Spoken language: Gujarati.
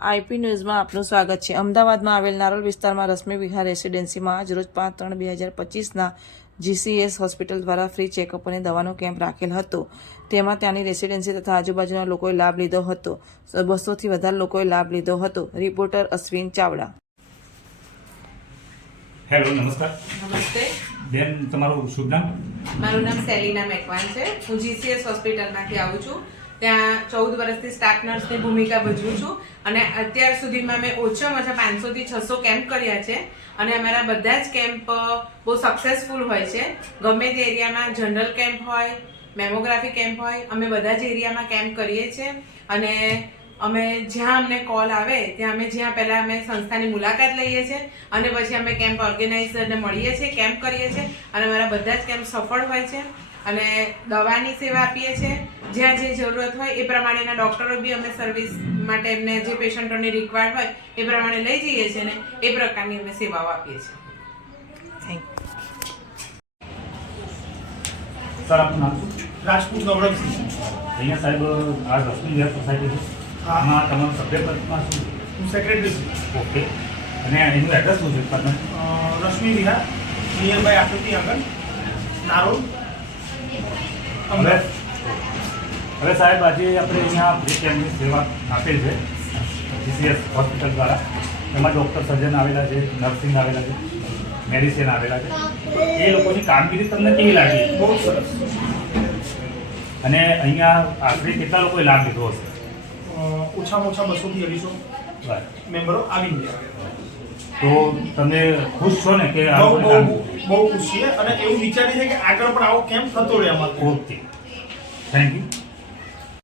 આઈપી ન્યૂઝમાં આપનું સ્વાગત છે. અમદાવાદમાં આવેલ નારોલ વિસ્તારમાં રશ્મિ વિહાર રેસિડેન્સીમાં આજરોજ પાંચ ત્રણ બે હજાર પચીસના જીસીએસ હોસ્પિટલ દ્વારા ફ્રી ચેકઅપ અને દવાનો કેમ્પ રાખેલ હતો. તેમાં ત્યાંની રેસિડેન્સી તથા આજુબાજુના લોકોએ લાભ લીધો હતો. બસોથી વધારે લોકોએ લાભ લીધો હતો. રિપોર્ટર અશ્વિન ચાવડા. હેલો નમસ્કાર. નમસ્તે. બેન તમારું શુભ નામ? મારું નામ સેલિના મેકવાન છે. હું જીસીએસ હોસ્પિટલમાંથી આવું છું. ત્યાં ચૌદ વર્ષથી સ્ટાફ નર્સની ભૂમિકા ભજવું છું. અને અત્યાર સુધીમાં મેં ઓછામાં ઓછા પાંચસોથી છસો કેમ્પ કર્યા છે. અને અમારા બધા જ કેમ્પ બહુ સક્સેસફુલ હોય છે. ગમે તે એરિયામાં જનરલ કેમ્પ હોય મેમોગ્રાફી કેમ્પ હોય, અમે બધા જ એરિયામાં કેમ્પ કરીએ છીએ. અને અમે જ્યાં અમને કોલ આવે ત્યાં અમે જ્યાં પહેલાં અમે સંસ્થાની મુલાકાત લઈએ છીએ અને પછી અમે કેમ્પ ઓર્ગેનાઇઝરને મળીએ છીએ કેમ્પ કરીએ છીએ અને અમારા બધા જ કેમ્પ સફળ હોય છે અને દવાની સેવા આપીએ છીએ. જ્યાં જે જરૂરત હોય એ પ્રમાણેના ડૉક્ટરો બી અમે સર્વિસ માટે એમને જે પેશન્ટોની રિક્વાયર્ડ હોય એ પ્રમાણે લઈ જઈએ છીએ ને એ પ્રકારની અમે સેવાઓ આપીએ છીએ. થેન્ક સર આપનું નામ રાજપૂત ગૌરવસિંહ. અહીંયા સાહેબ આ રશ્મિ સોસાયટી છે. આમાં તમારું સભ્યપદમાં શું હું સેક્રેટરી છું. ઓકે. અને એનું એડ્રેસ શું છે? તમને રશ્મિ વિહાર નિયર બાય આકૃતિ આગળ નારોલ. હવે હવે સાહેબ આજે આપણે અહીંયા બ્રેક કેમ્પની સેવા આપેલ છે જીસીએસ હોસ્પિટલ દ્વારા એમાં ડૉક્ટર સર્જન આવેલા છે નર્સિંગ આવેલા છે મેડિસિન આવેલા છે. એ લોકોની કામગીરી તમને કેવી લાગી? બહુ સરસ. અને અહીંયા આખરે કેટલા લોકોએ લાભ લીધો હશે? ઓછામાં ઓછા બસોથી અઢીસો મેમ્બરો આવી ગયા. તો તમે ખુશ છો ને કે બહુ બહુ ખુશ છીએ અને એવું વિચારીએ છીએ કે આગળ પણ આવો કેમ્પ થતો રહે અમારે. ઓકે. Thank you